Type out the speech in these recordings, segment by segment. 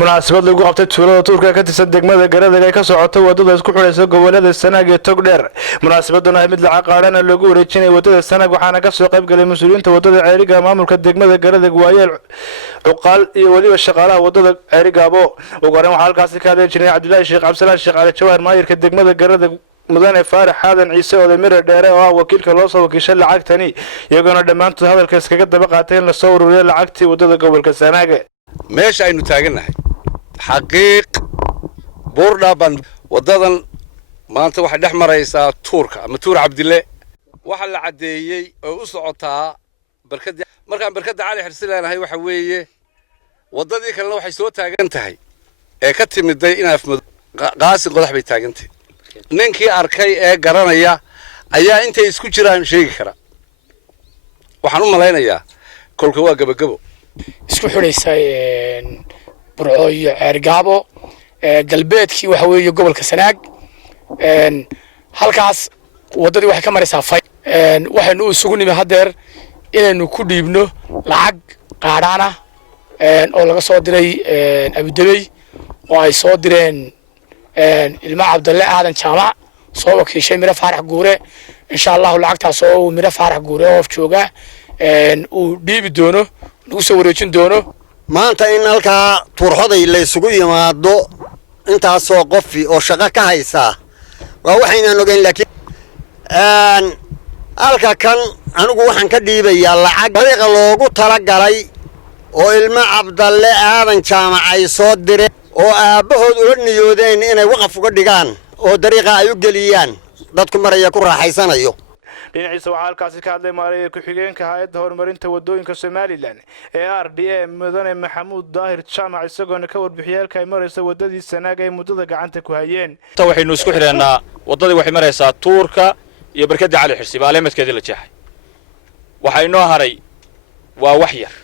munaasabad lagu qabtay tuulada Tuurka ka tirsan degmada Garadega ay ka socoto wadada isku xidhaysa gobolada Sanaag iyo Togdheer. Munaasabaduna ay mid lacag qaadana lagu wareejinay wadada Sanaag waxaana ka soo qayb galay mas'uuliyiinta wadada Ceeriga maamulka degmada Garadega waayeel uqaal iyo waliba shaqaalaha wadada Ceerigaabo. ugu horeyn waxaa halkaas ka hadlay Jineer Cabdullaahi Sheekh Cabsalaan Sheekh Ali Jawhar maayirka degmada Garadega mudane Faarax Xaadan Ciise oo Miro Dheere oo ah wakiilka loo soo wakiishay lacagtani iyagoo dhamaantood hadalka iskaga daba qaatay in la soo ururiyo lacagtii wadada gobolka Sanaag. meesha aynu taaganahay xaqiiq buurdhaban wadadan maanta waxa dhex maraysaa Tuurka ama Tuur Cabdille waxa la cadeeyay oo u socotaa barkada markaan barkada Cali Xirsilaanahay waxa weeye wadadii kalena waxay soo taagan tahay ee ka timiday in afmad qaasin qodax bay taagantay ninkii arkay ee garanaya ayaa intay isku jiraan sheegi kara waxaan u maleynayaa kolka waa gabagabo isku xidhaysay Burco iyo Ceerigaabo galbeedkii waxa weeye gobolka Sanaag halkaas wadadii waxay ka maraysaa fay waxaanu isugu nimid hadeer inaynu ku dhiibno lacag qaadana oo laga soo diray Abudabay oo ay soo direen ilma Cabdulle Aadan Jaamac soo wakiishay Miro Faarax Guure insha Allah lacagtaas oo Miro Faarax Guure oo jooga uu dhiibi doono lagu soo wareejin doono maanta in halka Tuurxoday la isugu yimaado intaas oo qof oo shaqo ka haysa waa waxayna ogeyn laakiin halka kan anigu waxaan ka dhiibayaa lacag dariiqa loogu tala galay oo ilma Cabdulle Aadan Jaamac ay soo direen oo aabahood ula niyoodeen inay waqaf uga dhigaan oo dariiqa ay u geliyaan dadku maraya ku raaxaysanayo dhinaciisa waxaa halkaasi ka hadlay maaliye ku xigeenka hay'adda horumarinta wadooyinka Somaliland ee RDA mudane Maxamuud Daahir Jaamac isagoo ka warbixiyay halka ay marayso wadadii Sanaag ay muddada gacanta ku hayeen waxaynu isku xidhanaa wadadii waxay maraysaa Tuurka iyo barkada Cali Xirsi baaleemadkeedii la jeexay waxa inoo haray waa wax yar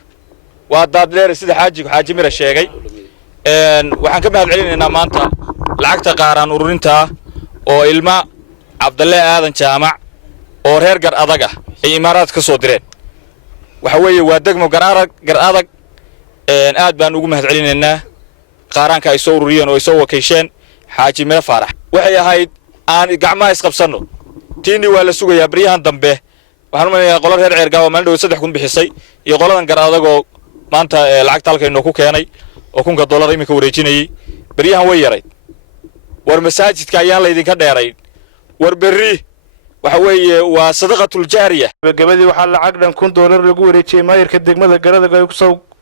waa dad dheer sida xaaji Miro sheegay waxaan ka mahad celinaynaa maanta lacagta qaaraan ururinta oo ilma Cabdulle Aadan Jaamac oo reer gar adag ah ay imaaraad ka soo direen waxa weeye waa degmo gar adag aad baan ugu mahad celinaynaa qaaraanka ay soo ururiyeen oo ay soo wakiisheen xaaji Miro Faarax waxay ahayd aan gacmaha isqabsano tiini waa la sugayaa bariyahan dambe waxaan u maleynayaa qolada reer Ceerigaabo maalin dhow 3,000 bixisay iyo qoladan gar adag oo maanta lacagta halkayno ku keenay oo $1,000 imika wareejinayay bariyahan way yaray war masaajidka ayaa la idinka dheeray war berri waxa weeye waa sadaqatul jaariya gabadii waxa lacag dhan $1,000 lagu wareejiyay maayirka degmada Garadega ay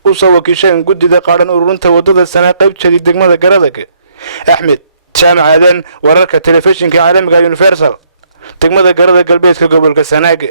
ku soo wakiisheen gudida qaadan ururinta wadada Sanaag qaybteedii degmada Garadega Axmed Jaamac Aadan wararka telefishinka caalamiga Universal degmada Garadega galbeedka gobolka Sanaag